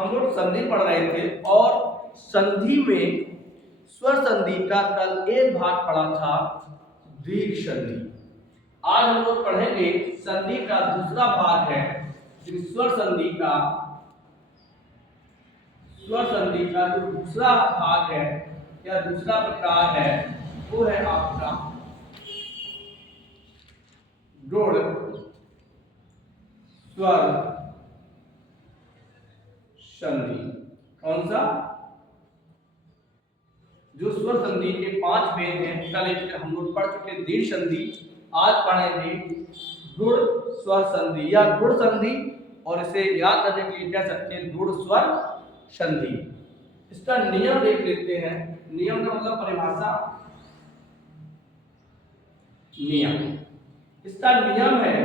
हम लोग संधि पढ़ रहे थे और संधि में स्वर संधि का कल एक भाग पढ़ा था दीर्घ संधि। आज हम लोग पढ़ेंगे संधि का दूसरा भाग है स्वर संधि का जो दूसरा भाग है या दूसरा प्रकार है वो है आपका दृढ़ स्वर संधि। कौन सा? जो स्वर संधि के 5 भेद हैं, कल हम लोग पढ़ चुके दीर्घ संधि, आज पढ़ेंगे दृढ़ स्वर संधि या दृढ़ संधि, और इसे याद करने के लिए कह सकते हैं दृढ़ स्वर संधि। इसका नियम देख लेते हैं। नियम का मतलब परिभाषा। नियम, इसका नियम है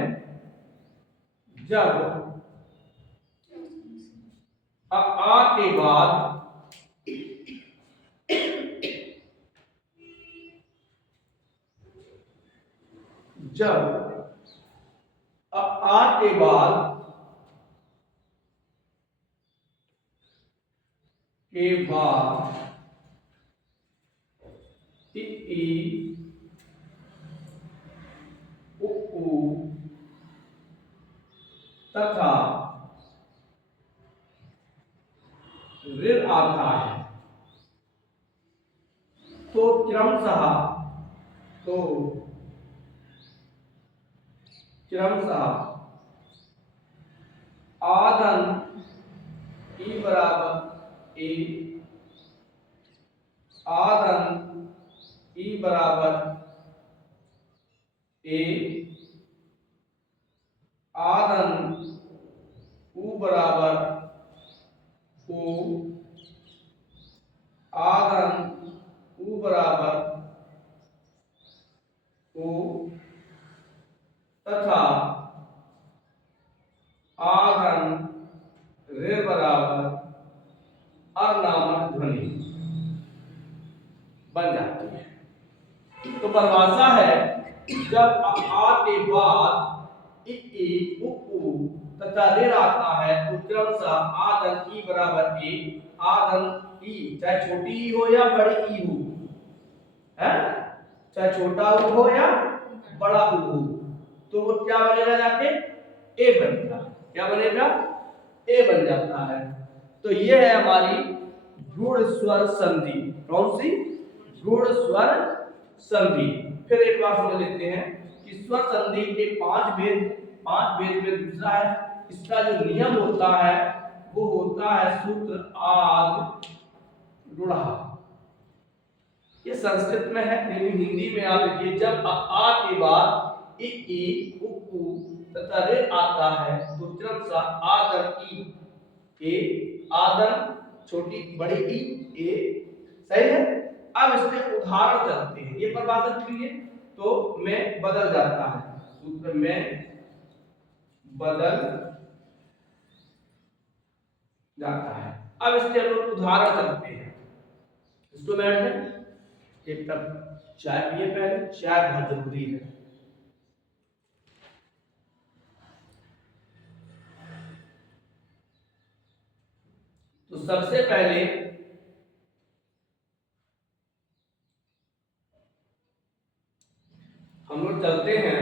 जब आ के बाद इ उ तथा ऋ आता है तो क्रमशः आदन ई बराबर ए, आदन ई बराबर ए, आदन उ बराबर ओ, आदन उ बराबर ओ तथा आदन रे बराबर अर नामक ध्वनि बन जाती है। तो परिभाषा है जब आ के बाद इ उ तथा रे आता है तो क्रमशः आदन ई बराबर ए, आदन ई चाहे छोटी ई हो या बड़ी ई हो, है चाहे छोटा उ हो या बड़ा उ हो, तो वो क्या बनेगा जाके ए बनेगा। क्या बनेगा? ए बन जाता है। तो ये है हमारी दृढ़ स्वर संधि। कौन सी? दृढ़ स्वर संधि। फिर एक बार समझ लेते हैं कि स्वर संधि के 5 भेद में दूसरा है, इसका जो नियम होता है वो होता है सूत्र आद रूढ़ा। ये संस्कृत में है, हिंदी में आप लिखिए जब आ के बाद इ उ तथा रे आता है तो क्रमशः आदन ई ए, आदन छोटी बड़ी ई ए। सही है। अब इसके उदाहरण चलते हैं। ये परिभाषा के लिए तो में बदल जाता है, सूत्र में बदल जाता है। अब इसके हम लोग उदाहरण चलते हैं। इसको बैठ है एक कप चाय पिए, पहले चाय बहुत जरूरी है। तो सबसे पहले हम लोग चलते हैं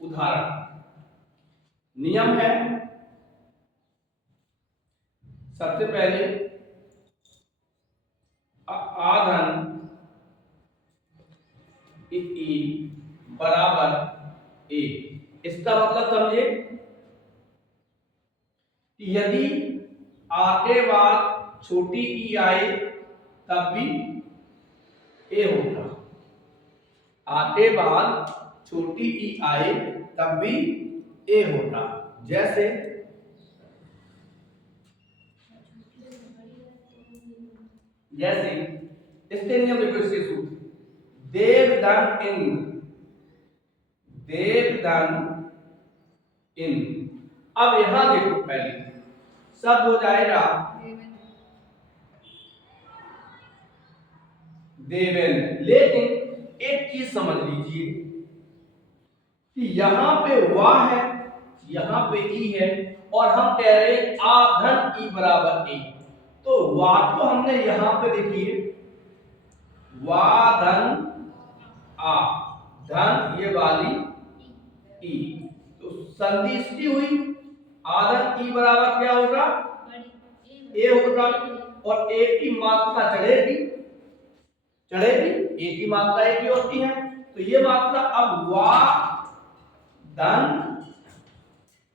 उदाहरण। नियम है सबसे पहले आधन ई बराबर ए। इसका मतलब समझे कि यदि आगे बाद छोटी ई आए तब भी ए होगा, आगे बाद छोटी ई आए तब भी ए होगा। जैसे इसके नियम देखो, इसके सूत्र देवदन इन। अब यहां देखो पहले शब्द हो जाएगा देवेन, लेकिन एक चीज समझ लीजिए कि यहां पे वाह है यहाँ पे ई है और हम कह रहे हैं आ धन ई बराबर ए। तो वा को हमने यहाँ पे देखिए वा धन आ धन ये वाली ई, तो संधि इसकी हुई आधन ई बराबर क्या होगा ए होगा और ए की मात्रा चढ़ेगी चढ़ेगी, ए की मात्रा एक ही होती है तो ये मात्रा अब वा धन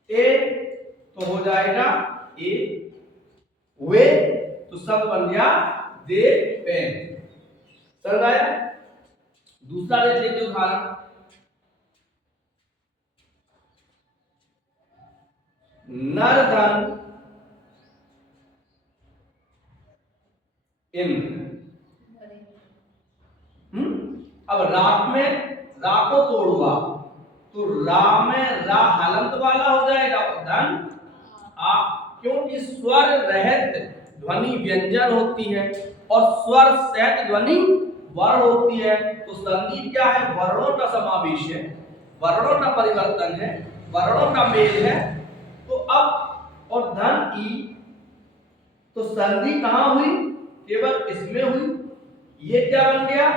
ए तो हो जाएगा ए वे तो सब बन गया दे पेन। समझ आया। दूसरा देख लेते उदाहरण नर धन इंद्र। अब रात में रा को तोड़ूंगा तो रा में रा हलंत वाला हो जाएगा धन आ, क्योंकि स्वर रहित ध्वनि व्यंजन होती है और स्वर सहित ध्वनि वर्ण होती है। तो संधि क्या है वर्णों का समावेश है, वर्णों का परिवर्तन है, वर्णों का मेल है। तो अब और धन ई तो संधि कहां हुई केवल इसमें हुई, ये क्या बन गया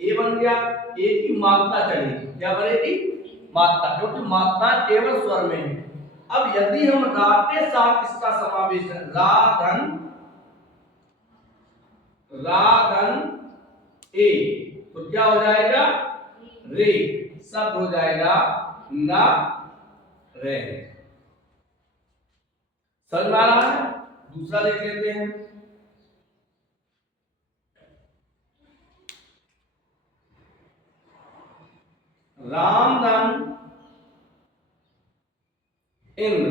ए बन गया, ए की मात्रा चढ़ेगी क्या बनेगी मात्रा, क्योंकि मात्रा केवल स्वर में है। अब यदि हम रा के साथ इसका समावेश है रा धन ए तो क्या हो जाएगा रे शब्द हो जाएगा न रे। समझ में आ रहा है। दूसरा देख लेते हैं रामधन इंद्र।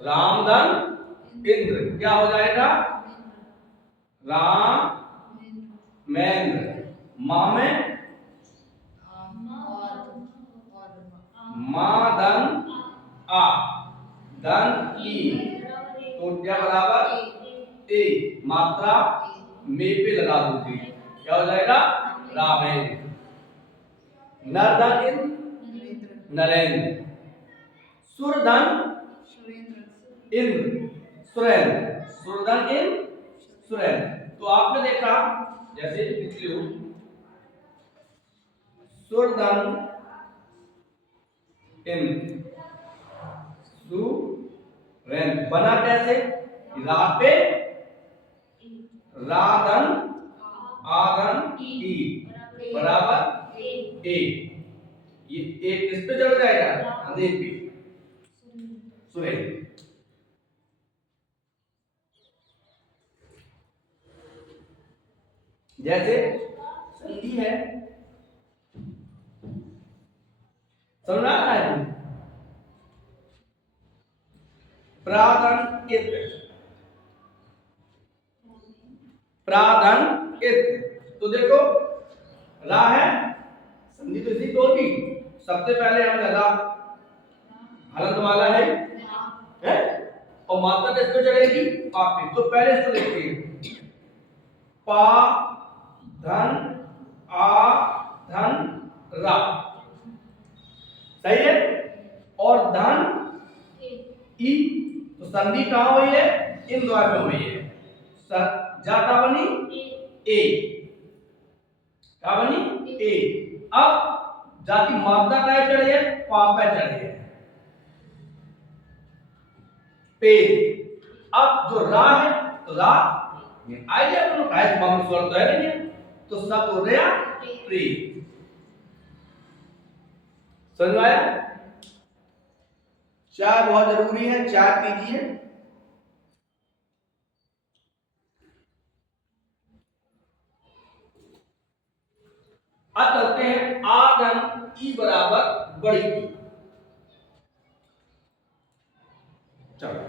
रामधन इंद्र क्या हो जाएगा राम मेंद्र मां में मां धन आ धन ई तो क्या बराबर ए मात्रा में पे लगा दूंगी क्या हो जाएगा रामेंद्र। नरधन नरेंद्र सुरधन इंद्र सुरेंद्र सुरधन इंद्र सुरेंद्र। तो आपने देखा जैसे लिख लो सुरधन इंद्र सुरेंद्र बना कैसे रा पे राधन आधन ई बराबर ए, ये एक किस पे चढ़ जाएगा अंधेर पे सुरेंद्र। जैसे संधि है समझ आ रहा है प्राधन तो देखो रा है संधि तो इसी को होगी। सबसे पहले हमने रा हलंत वाला है और मात्रा किसको चढ़ेगी पा पे। तो पहले इसको देखिए पा धन आ धन रा सही है और धन ई तो संधि कहां हुई है इन द्वार में हुई है। जा का बनी ए का बनी ए। अब जा की मात्रा क्या चढ़ी है पा पे चढ़ी है पे। अब जो रा है तो रा आइए अपन काय बम स्वर तो है नहीं तो सब हो गया प्री। समझ आया। चाय बहुत जरूरी है चाय पीजिए। अब करते हैं आ धन ई बराबर बड़ी ई। चलो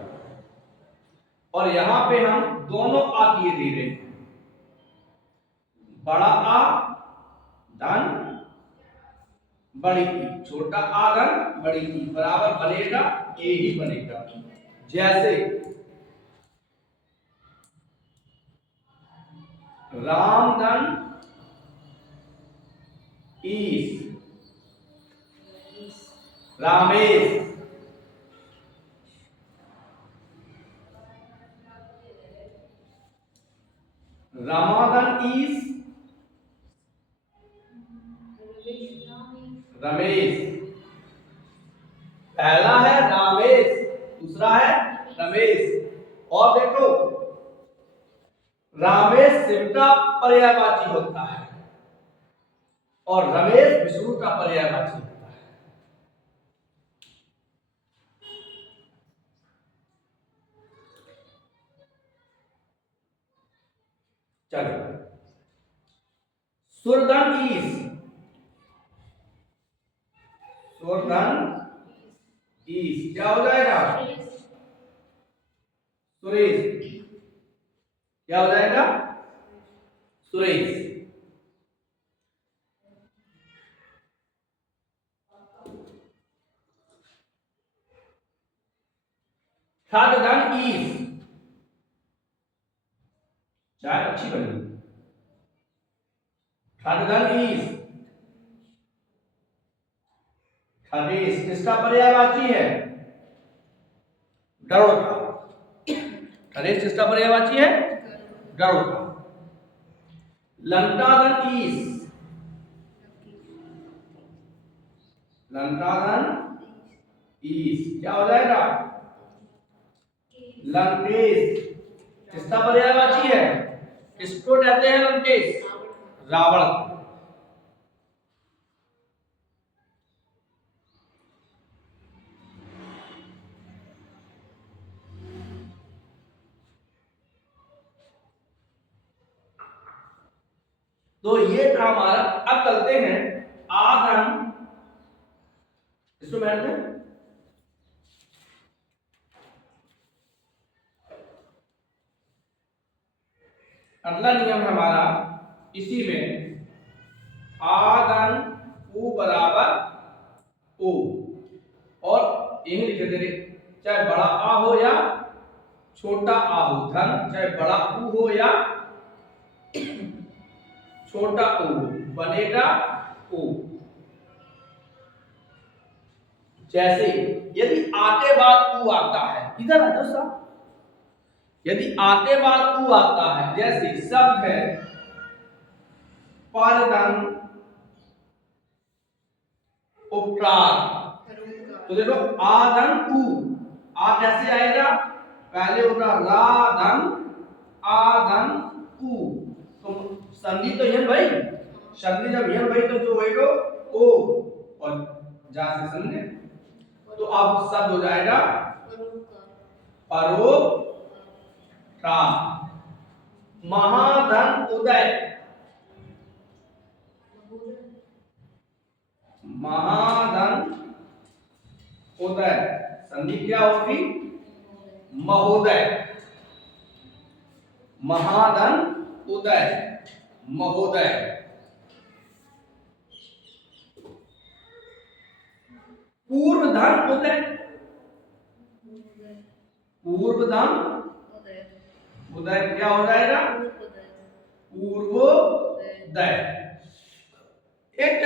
और यहां पे हम दोनों आ किए दे रहे हैं बड़ा आ धन बड़ी ई छोटा आ धन बड़ी ई बराबर बनेगा ए ही बनेगा। जैसे राम धन ईस रामेश, रमादन इज रमेश। पहला है रामेश, दूसरा है रमेश। और देखो रामेश शिव का पर्यायवाची होता है और रमेश विष्णु का पर्यायवाची होता है। चलो सुरधन इज क्या हो जाएगा? सुरेश। क्या हो जाएगा? सुरेश। खाद्यधन इज, चाय अच्छी बनी। खाद्यधन इज खगेश, किसका पर्यायवाची है? गरुड़ का। खगेश किसका पर्यायवाची है? गरुड़ का। लंकाधन इज क्या हो जाएगा? लंकेश, किसका पर्यायवाची है? किसको कहते हैं लंकेश? रावण। तो ये था हमारा। अब चलते हैं आधन, इसको बैठ दें। अगला नियम है हमारा इसी में, आधन उ बराबर ओ। और यही लिखे दे, चाहे बड़ा आ हो या छोटा आ हो, धन चाहे बड़ा उ हो या छोटा उ, बनेगा ओ। जैसे यदि आते बाद उ आता है, इधर आ जाओ साहब। यदि आते बाद उ आता है, जैसे शब्द है परधन उपकार, तो देखो आधन उ, आ कैसे आएगा? पहले होगा राधन आधन उ, तो संधि तो यह भाई, संधि जब यह भाई तो जो होएगा ओ और जा से संधि, तो अब शब्द हो जाएगा परोपकार। महाधन उदय, महाधन उदय, संधि क्या होगी? महोदय। महाधन उदय महोदय। पूर्वधन उदय, पूर्वधन उदय क्या हो जाएगा? पूर्वोदय। एक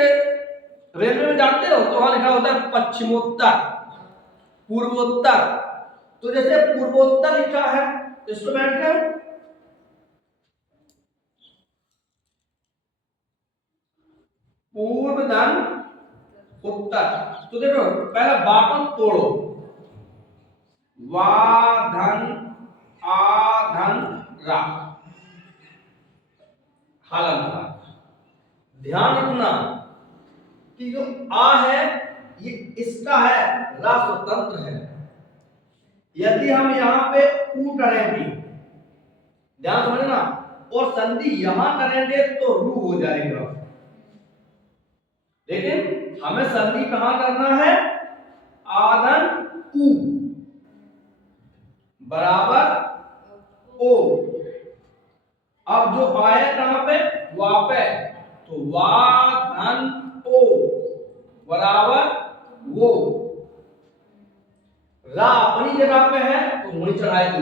रेलवे में जाते हो तो वहां लिखा होता है पश्चिमोत्तर, पूर्वोत्तर। तो जैसे पूर्वोत्तर लिखा है, इसको बैठ गए पूर्वधन उत्तर। तो देखो पहला बापन तोड़ो, वाधन आधन रा, हालंकार। ध्यान रखना कि जो आ है ये इसका है, रा स्वतंत्र है। यदि हम यहां पे ऊ करेंगे, ध्यान समझना, और संधि यहां करेंगे तो रू हो जाएगा। लेकिन हमें संधि कहां करना है? आधन उ बराबर ओ। अब जो आया कहां पे? वा पे, तो वा धन ओ बराबर वो। रा अपनी जगह पे है तो वहीं चढ़ाए दो,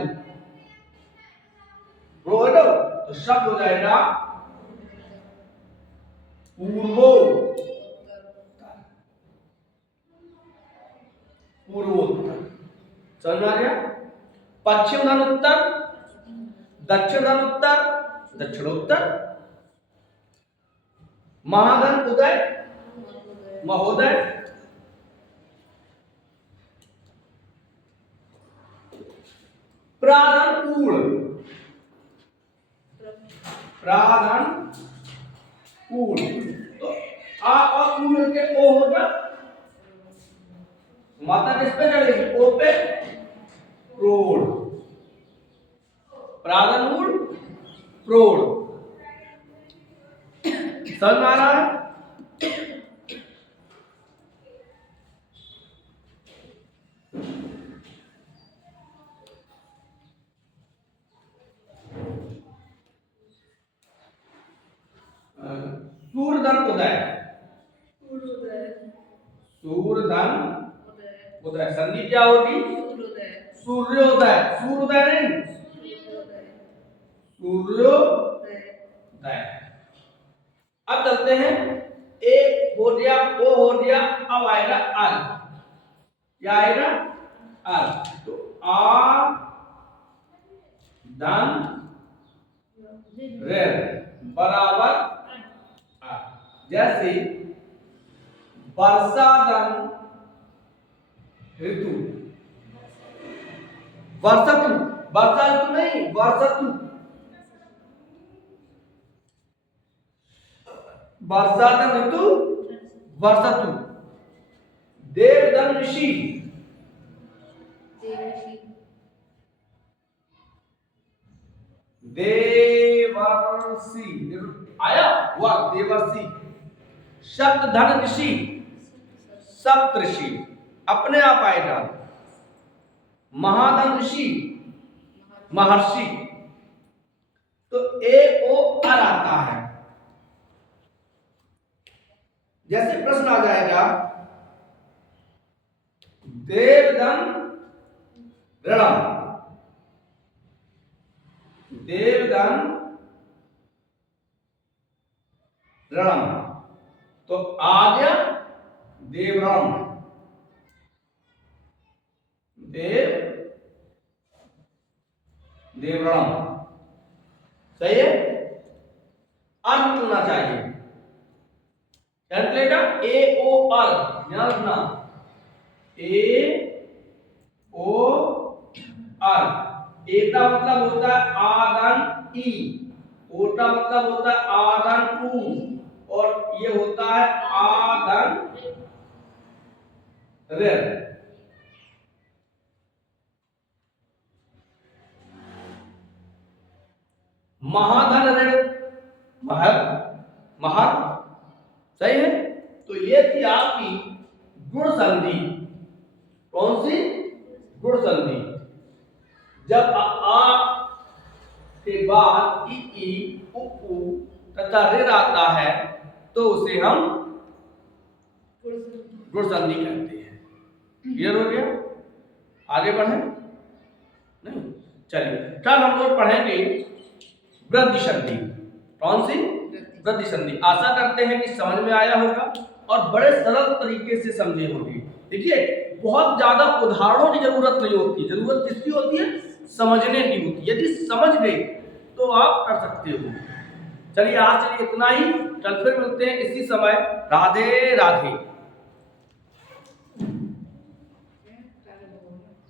तो शब्द हो जाएगा पूर्वो। पूर्वोत्तर। समझ में आ गया? पश्चिम धन उत्तर, दक्षिण धन उत्तर, दक्षिणोत्तर। महाधन उदय, महोदय। प्राधन ऊड़, प्राधन ऊड़। तो आ और ऊड़ के ओ होगा, माता किस पे चढ़ेगी? ओ पे। प्रोढ़, प्राधन ऊड़, प्रोढ़। समझ में आ रहा है? सूर्यधन उदय, सूर्यधन उदय। संधि क्या होगी? सूर्योदय। सूर्योदय नहीं, सूर्योदय। अब चलते हैं, ए हो गया, ओ हो गया, अब आएगा अल। क्या आएगा? अल। तो आ धन रे बराबर आ। जैसे वर्षा धन ऋतु, वर्षतु, वर्षा ऋतु नहीं, वर्षतु। वर्षा धन ऋतु, वर्षतु। देवधन ऋषि, देवर्षि। आया हुआ देवर्षि। सप्तधन ऋषि, सप्तऋषि। अपने आप आएगा। महाधन ऋषि, महर्षि। तो ए ओ अर आता है। जैसे प्रश्न आ जाएगा, देवधन ऋणम, देवधन ऋणम। तो आ गया देवरण, देवरण। सही है? अर्थ होना चाहिए। कैलकुलेटर ए ओ आर, ध्यान रखना, ए ओ आर। ए का मतलब होता है आदन ई, ओ का मतलब होता है आदन ऊ, और ये होता है आदन रे। महाधन ऋण, महर, महर। सही है? तो ये थी आपकी गुण संधि। कौन सी? गुण संधि। जब आ के बाद ई उ तथा ऋ आता है तो उसे हम गुण संधि कहते हैं। क्लियर हो गया? आगे बढ़े? नहीं, चलिए कल हम लोग पढ़ेंगे वृद्धि संधि। कौन सी? वृद्धि संधि। आशा करते हैं कि समझ में आया होगा और बड़े सरल तरीके से समझे होंगे। देखिए, बहुत ज्यादा उदाहरणों की जरूरत नहीं होती, जरूरत किसकी होती है? समझने की होती है। यदि समझ गए तो आप कर सकते हो। चलिए आज चलिए इतना ही, कल फिर मिलते हैं इसी समय। राधे राधे।